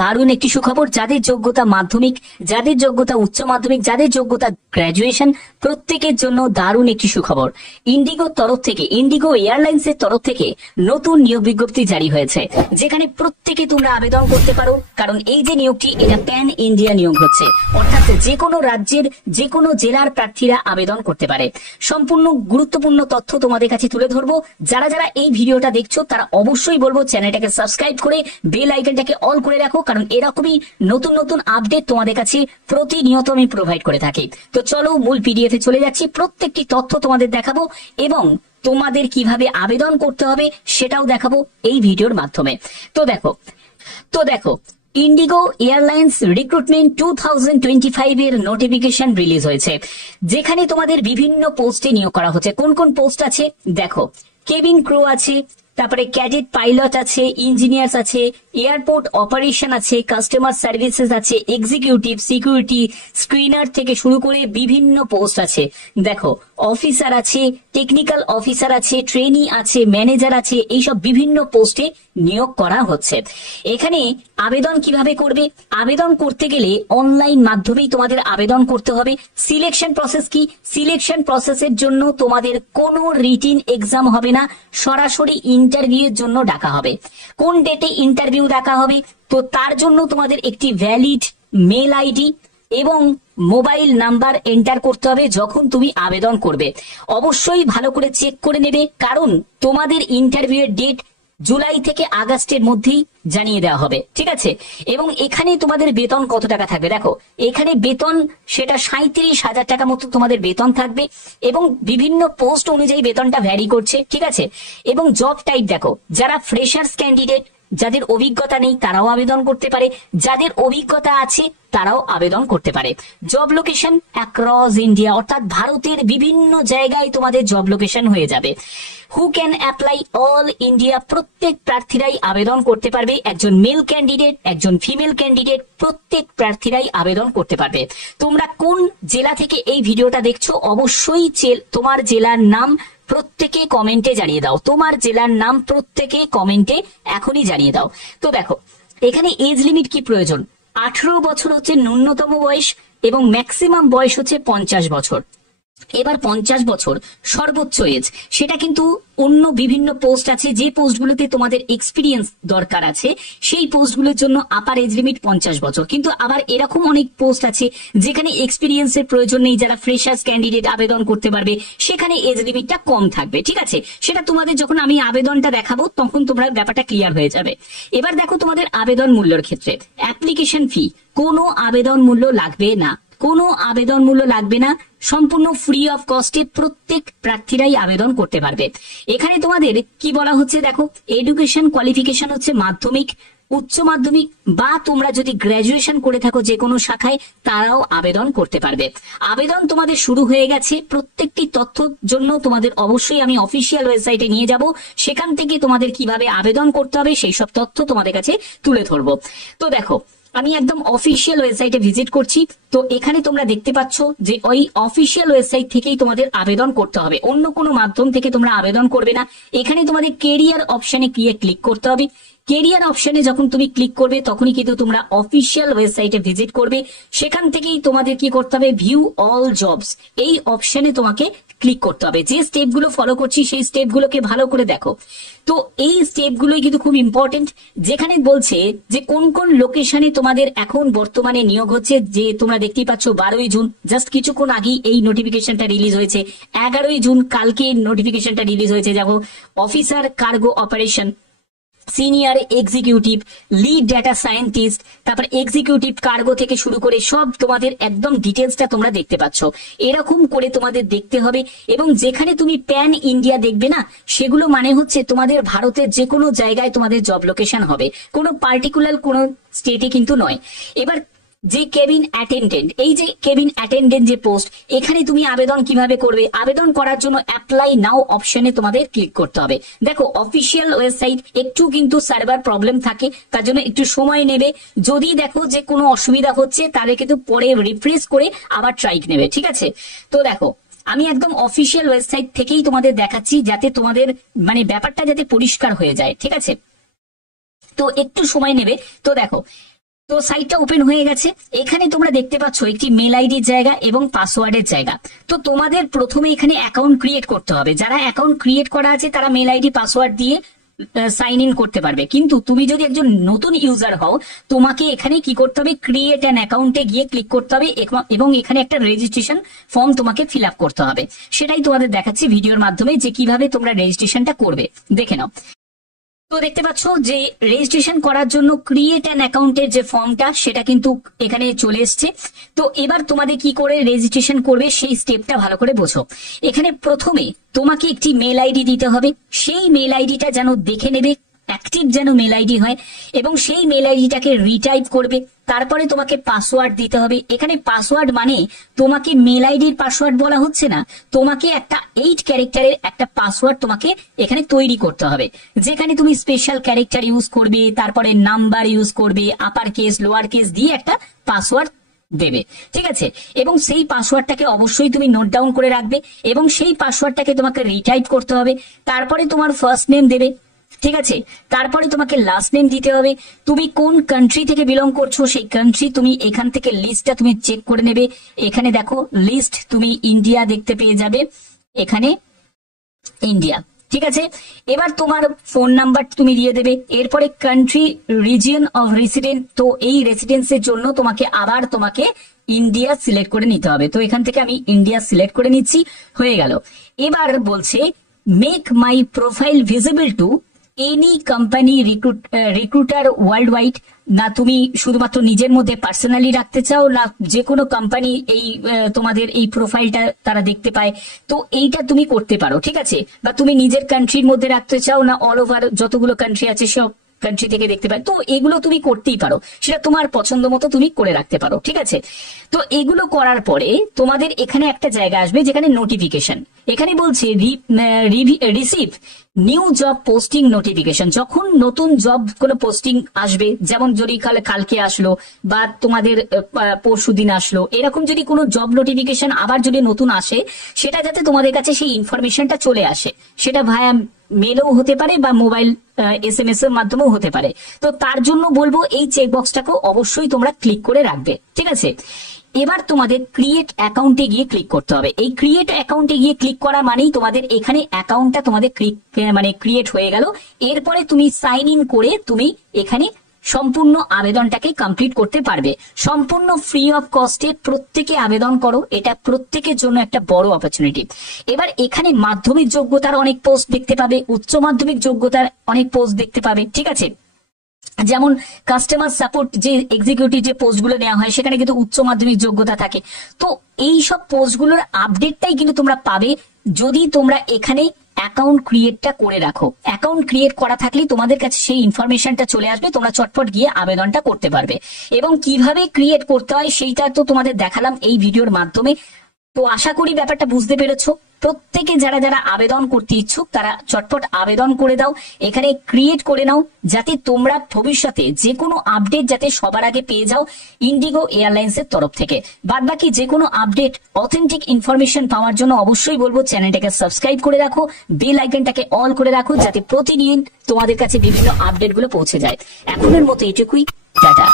দারুণ একটি সুখবর, যাদের যোগ্যতা মাধ্যমিক, যাদের যোগ্যতা উচ্চ মাধ্যমিক, যাদের যোগ্যতা গ্রাজুয়েশন, প্রত্যেকের জন্য দারুণ একটি সুখবর। ইন্ডিগোর তরফ থেকে, ইন্ডিগো এয়ারলাইন্স এর তরফ থেকে নতুন নিয়োগ বিজ্ঞপ্তি জারি হয়েছে, যেখানে প্রত্যেকে তোমরা আবেদন করতে পারো। কারণ এই যে নিয়োগটি, এটা প্যান ইন্ডিয়া নিয়োগ হচ্ছে, অর্থাৎ যে কোনো রাজ্যের যে কোনো জেলার প্রার্থীরা আবেদন করতে পারে। সম্পূর্ণ গুরুত্বপূর্ণ তথ্য তোমাদের কাছে তুলে ধরবো। যারা যারা এই ভিডিওটা দেখছো তারা অবশ্যই বলবো চ্যানেলটাকে সাবস্ক্রাইব করে বেল আইকনটাকে অল করে রাখো, কারণ এরকমই নতুন নতুন আপডেট তোমাদের কাছে প্রতিনিয়ত আমি প্রোভাইড করে থাকি। তো চলো মূল পিডিএফ এ চলে যাচ্ছি, প্রত্যেকটি তথ্য তোমাদের দেখাবো এবং তোমাদের কিভাবে আবেদন করতে হবে সেটাও দেখাবো এই ভিডিওর মাধ্যমে। তো দেখো ইন্ডিগো এয়ারলাইন্স রিক্রুটমেন্ট 2025 এর নোটিফিকেশন রিলিজ হয়েছে, যেখানে তোমাদের বিভিন্ন পোস্টে নিয়োগ করা হচ্ছে। কোন কোন পোস্ট আছে দেখো, কেবিন ক্রু আছে, তারপরে ক্যাডেট পাইলট আছে, ইঞ্জিনিয়ার্স আছে, এয়ারপোর্ট অপারেশন আছে, কাস্টমার সার্ভিসেস আছে, এক্সিকিউটিভ, সিকিউরিটি, স্ক্রিনার থেকে শুরু করে বিভিন্ন পোস্ট আছে। দেখো অফিসার আছে, টেকনিক্যাল অফিসার আছে, ট্রেনি আছে, ম্যানেজার আছে, এইসব বিভিন্ন পোস্টে নিয়োগ করা হচ্ছে। এখানে আবেদন কিভাবে করবে? আবেদন করতে গেলে অনলাইন মাধ্যমেই তোমাদের আবেদন করতে হবে। সিলেকশন প্রসেস কি? সিলেকশন প্রসেসের জন্য তোমাদের কোনো রিটিন এক্সাম হবে না, সরাসরি ইন্টারভিউর জন্য ডাকা হবে। কোন ডেটে ইন্টারভিউ ডাকা হবে? তো তার জন্য তোমাদের একটি ভ্যালিড মেল আইডি এবং মোবাইল নাম্বার এন্টার করতে হবে যখন তুমি আবেদন করবে। অবশ্যই ভালো করে চেক করে নেবে, কারণ তোমাদের ইন্টারভিউ এর ডেট জুলাই থেকে আগস্টের মধ্যেই জানিয়ে দেওয়া হবে, ঠিক আছে? এবং এখানে তোমাদের বেতন কত টাকা থাকবে দেখো, এখানে বেতন সেটা 37,000 টাকা মতো তোমাদের বেতন থাকবে এবং বিভিন্ন পোস্ট অনুযায়ী বেতনটা ভ্যারি করছে, ঠিক আছে? এবং জব টাইপ দেখো, যারা ফ্রেশার্স ক্যান্ডিডেট, যাদের অভিজ্ঞতা নেই তারাও আবেদন করতে পারে, যাদের অভিজ্ঞতা আছে তারাও আবেদন করতে পারে। জব লোকেশন অ্যাক্রস ইন্ডিয়া, অর্থাৎ ভারতের বিভিন্ন জায়গায় তোমাদের জব লোকেশন হয়ে যাবে। Who can apply? All India, প্রত্যেক প্রার্থীরাই আবেদন করতে পারবে। একজন মেল ক্যান্ডিডেট, একজন ফিমেল ক্যান্ডিডেট, প্রত্যেক প্রার্থীরাই আবেদন করতে পারবে। তোমরা কোন জেলা থেকে এই ভিডিওটা দেখছো অবশ্যই তোমার জেলার নাম প্রত্যেকে কমেন্টে জানিয়ে দাও। তোমার জেলার নাম প্রত্যেকে কমেন্টে এখনই জানিয়ে দাও। তো দেখো এখানে এজ লিমিট কি প্রয়োজন? 18 বছর হচ্ছে ন্যূনতম বয়স এবং ম্যাক্সিমাম বয়স হচ্ছে 50 বছর। এবার 50 বছর সর্বোচ্চ এজ, সেটা কিন্তু অন্য বিভিন্ন পোস্ট আছে, যে পোস্টগুলোতে তোমাদের এক্সপিরিয়েন্স দরকার আছে সেই পোস্টগুলোর জন্য আপার এজ লিমিট 50 বছর। কিন্তু আবার এরকম অনেক পোস্ট আছে যেখানে এক্সপিরিয়েন্সের প্রয়োজন নেই, যারা ফ্রেশার্স ক্যান্ডিডেট আবেদন করতে পারবে, সেখানে এজ লিমিটটা কম থাকবে, ঠিক আছে? সেটা তোমাদের যখন আমি আবেদনটা দেখাবো তখন তোমরা ব্যাপারটা ক্লিয়ার হয়ে যাবে। এবার দেখো তোমাদের আবেদন মূল্যের ক্ষেত্রে অ্যাপ্লিকেশন ফি, কোনো আবেদন মূল্য লাগবে না, কোনো আবেদন মূল্য লাগবে না, সম্পূর্ণ ফ্রি অফ কস্টে প্রত্যেক প্রার্থীরাই আবেদন করতে পারবে। এখানে তোমাদের কি বলা হচ্ছে দেখো, এডুকেশন কোয়ালিফিকেশন হচ্ছে মাধ্যমিক, উচ্চ মাধ্যমিক বা তোমরা যদি গ্রাজুয়েশন করে থাকো যে কোনো শাখায় তারাও আবেদন করতে পারবে। আবেদন তোমাদের শুরু হয়ে গেছে। প্রত্যেকটি তথ্যর জন্য তোমাদের অবশ্যই আমি অফিসিয়াল ওয়েবসাইটে নিয়ে যাব, সেখান থেকে তোমাদের কিভাবে আবেদন করতে হবে সেই সব তথ্য তোমাদের কাছে তুলে ধরবো। তো দেখো আমি একদম অফিসিয়াল ওয়েবসাইটে ভিজিট করছি। তো এখানে তোমরা দেখতে পাচ্ছ যে ওই অফিসিয়াল ওয়েবসাইট থেকেই তোমাদের আবেদন করতে হবে, অন্য কোনো মাধ্যম থেকে তোমরা আবেদন করবে না। এখানে তোমাদের কেরিয়ার অপশনে গিয়ে ক্লিক করতে হবে। কেরিয়ার অপশনে যখন তুমি ক্লিক করবে তখনই কিন্তু তোমরা অফিসিয়াল ওয়েবসাইটে ভিজিট করবে। সেখান থেকেই তোমাদের কি করতে হবে, ভিউ অল জবস এই অপশনে তোমাকে ক্লিক করতে হবে। যে স্টেপগুলো ফলো করছি সেই স্টেপগুলোকে ভালো করে দেখো। তো এই স্টেপগুলোই কিন্তু খুব ইম্পর্টেন্ট, যেখানে বলছে যে কোন কোন লোকেশনে তোমাদের এখন বর্তমানে নিয়োগ হচ্ছে। যে তোমরা দেখতেই পাচ্ছ 12ই জুন, জাস্ট কিছুক্ষণ আগেই এই নোটিফিকেশনটা রিলিজ হয়েছে। 11ই জুন কালকে নোটিফিকেশনটা রিলিজ হয়েছে। দেখো officer cargo operation, senior executive, lead data scientist, তারপর এক্সিকিউটিভ কার্গো থেকে শুরু করে সব তোমাদের একদম ডিটেলসটা তোমরা দেখতে পাচ্ছ। এরকম করে তোমাদের দেখতে হবে। এবং যেখানে তুমি প্যান ইন্ডিয়া দেখবে না, সেগুলো মানে হচ্ছে তোমাদের ভারতের যে কোনো জায়গায় তোমাদের জব লোকেশন হবে, কোনো পার্টিকুলার কোনো স্টেটে কিন্তু নয়। এবার যে কেবিন অ্যাটেন্ডেন্ট, এই যে কেবিন অ্যাটেন্ডেন্ট যে পোস্ট, এখানে তুমি আবেদন কিভাবে করবে? আবেদন করার জন্য অ্যাপ্লাই নাও অপশনে তোমাদের ক্লিক করতে হবে। দেখো অফিসিয়াল ওয়েবসাইট, একটু কিন্তু সার্ভার প্রবলেম থাকে, তার জন্য একটু সময় নেবে। যদি দেখো যে কোনো অসুবিধা হচ্ছে তাহলে কিন্তু পরে রিফ্রেশ করে আবার ট্রাই নেবে, ঠিক আছে? তো দেখো আমি একদম অফিসিয়াল ওয়েবসাইট থেকেই তোমাদের দেখাচ্ছি, যাতে তোমাদের মানে ব্যাপারটা যাতে পরিষ্কার হয়ে যায়, ঠিক আছে? তো একটু সময় নেবে। তো দেখো তো সাইটটা ওপেন হয়ে গেছে। এখানে তোমরা দেখতে পাচ্ছ একটি মেল আইডির জায়গা এবং পাসওয়ার্ডের জায়গা। তো তোমাদের প্রথমে এখানে অ্যাকাউন্ট ক্রিয়েট করতে হবে। যারা অ্যাকাউন্ট ক্রিয়েট করা আছে তারা মেল আইডি পাসওয়ার্ড দিয়ে সাইন ইন করতে পারবে। কিন্তু তুমি যদি একজন নতুন ইউজার হও, তোমাকে এখানে কি করতে হবে, ক্রিয়েট অ্যান অ্যাকাউন্টে গিয়ে ক্লিক করতে হবে এবং এখানে একটা রেজিস্ট্রেশন ফর্ম তোমাকে ফিল আপ করতে হবে। সেটাই তোমাদের দেখাচ্ছি ভিডিওর মাধ্যমে যে কিভাবে তোমরা রেজিস্ট্রেশনটা করবে, দেখে নাও। তো দেখতে পাচ্ছ যে রেজিস্ট্রেশন করার জন্য ক্রিয়েট অ্যান অ্যাকাউন্টের যে ফর্মটা সেটা কিন্তু এখানে চলে এসছে। তো এবার তোমাদের কি করে রেজিস্ট্রেশন করবে সেই স্টেপটা ভালো করে বোঝো। এখানে প্রথমে তোমাকে একটি মেল আইডি দিতে হবে। সেই মেল আইডিটা যেন দেখে নেবে অ্যাক্টিভ যেন মেল আইডি হয়, এবং সেই মেল আইডিটাকে রিটাইপ করবে। তারপরে তোমাকে পাসওয়ার্ড দিতে হবে। এখানে পাসওয়ার্ড মানে তোমাকে মেল আইডির পাসওয়ার্ড বলা হচ্ছে না, তোমাকে একটা 8 ক্যারেক্টারের একটা পাসওয়ার্ড তোমাকে এখানে তৈরি করতে হবে, যেখানে তুমি স্পেশাল ক্যারেক্টার ইউজ করবে, তারপরে নাম্বার ইউজ করবে, আপার কেস লোয়ার কেস দিয়ে একটা পাসওয়ার্ড দেবে, ঠিক আছে। এবং সেই পাসওয়ার্ডটাকে অবশ্যই তুমি নোট ডাউন করে রাখবে, এবং সেই পাসওয়ার্ডটাকে তোমাকে রিটাইপ করতে হবে। তারপরে তোমার ফার্স্ট নেম দেবে, ঠিক আছে। তারপরে তোমাকে লাস্ট নেম দিতে হবে। তুমি কোন কান্ট্রি থেকে বিলং করছো সেই কান্ট্রি তুমি এখান থেকে লিস্টটা তুমি চেক করে নেবে। এখানে দেখো লিস্ট তুমি ইন্ডিয়া দেখতে পেয়ে যাবে, এখানে ইন্ডিয়া, ঠিক আছে। এবার তোমার ফোন নাম্বার তুমি দিয়ে দেবে। এরপরে কান্ট্রি রিজিয়ন অফ রেসিডেন্ট, তো এই রেসিডেন্সের জন্য তোমাকে ইন্ডিয়া সিলেক্ট করে নিতে হবে। তো এখান থেকে আমি ইন্ডিয়া সিলেক্ট করে নিচ্ছি, হয়ে গেল। এবার বলছে make my profile visible to any company recruiter world wide. না তুমি শুধুমাত্র নিজের মধ্যে পার্সোনালি রাখতে চাও, না যে কোনো কোম্পানি এই তোমাদের এই প্রোফাইলটা তারা দেখতে পায়, তো এইটা তুমি করতে পারো, ঠিক আছে। বা তুমি নিজের কান্ট্রির মধ্যে রাখতে চাও, না অল ওভার যতগুলো কান্ট্রি আছে সব কান্ট্রি থেকে দেখতে পায়, তো এগুলো তুমি করতেই পারো, সেটা তোমার পছন্দ মতো তুমি করে রাখতে পারো, ঠিক আছে। তো এগুলো করার পরে তোমাদের এখানে একটা জায়গা আসবে যেখানে নোটিফিকেশন, এখানে বলছে receive new job posting notification. যখন নতুন জব কোনো পোস্টিং আসবে, যেমন যদি কালকে আসলো বা তোমাদের পরশুদিন আসলো, এরকম যদি কোনো জব নোটিফিকেশন আবার যদি নতুন আসে, সেটা যাতে তোমাদের কাছে সেই ইনফরমেশনটা চলে আসে, সেটা ভায়া মেলও হতে পারে বা মোবাইল SMS এর মাধ্যমেও হতে পারে। তো তার জন্য বলবো এই চেকবক্সটাকেও অবশ্যই তোমরা ক্লিক করে রাখবে, ঠিক আছে। এবার তোমাদের ক্রিয়েট অ্যাকাউন্টে গিয়ে ক্লিক করতে হবে। এই ক্রিয়েট অ্যাকাউন্টে গিয়ে ক্লিক করা মানেই তোমাদের এখানে অ্যাকাউন্টটা তোমাদের ক্রিয়েট হয়ে গেল। এরপরে তুমি সাইন ইন করে তুমি এখানে সম্পূর্ণ আবেদনটাকে কমপ্লিট করতে পারবে। সম্পূর্ণ ফ্রি অফ কস্টে প্রত্যেকে আবেদন করো, এটা প্রত্যেকের জন্য একটা বড় অপরচুনিটি। এবার এখানে মাধ্যমিক যোগ্যতার অনেক পোস্ট দেখতে পাবে, উচ্চ মাধ্যমিক যোগ্যতার অনেক পোস্ট দেখতে পাবে, ঠিক আছে। যেমন কাস্টমার সাপোর্ট যে এক্সিকিউটিভ যে পোস্টগুলো নেওয়া হয় সেখানে কিন্তু উচ্চ মাধ্যমিক যোগ্যতা থাকে। তো এই সব পোস্টগুলোর আপডেটটাই কিন্তু তোমরা পাবে যদি তোমরা এখানে অ্যাকাউন্ট ক্রিয়েটটা করে রাখো। অ্যাকাউন্ট ক্রিয়েট করা থাকলে তোমাদের কাছে সেই ইনফরমেশনটা চলে আসবে, তোমরা চটপট গিয়ে আবেদনটা করতে পারবে। এবং কিভাবে ক্রিয়েট করতে হয় সেইটা তো তোমাদের দেখালাম এই ভিডিওর মাধ্যমে। তো আশা করি ব্যাপারটা বুঝতে পেরেছো। প্রত্যেকে যারা যারা আবেদন করতে ইচ্ছুক তারা চটপট আবেদন করে দাও, এখানে ক্রিয়েট করে নাও, যাতে তোমরা ভবিষ্যতে যে কোনো আপডেট যাতে সবার আগে পেয়ে যাও ইন্ডিগো এয়ারলাইন্সের তরফ থেকে। বাদ বাকি যে কোনো আপডেট অথেন্টিক ইনফরমেশন পাওয়ার জন্য অবশ্যই বলবো চ্যানেলটাকে সাবস্ক্রাইব করে রাখো, বেল আইকনটাকে অল করে রাখো, যাতে প্রতিদিন তোমাদের কাছে বিভিন্ন আপডেটগুলো পৌঁছে যায়। এখনের মতো এটুকুই, টাটা।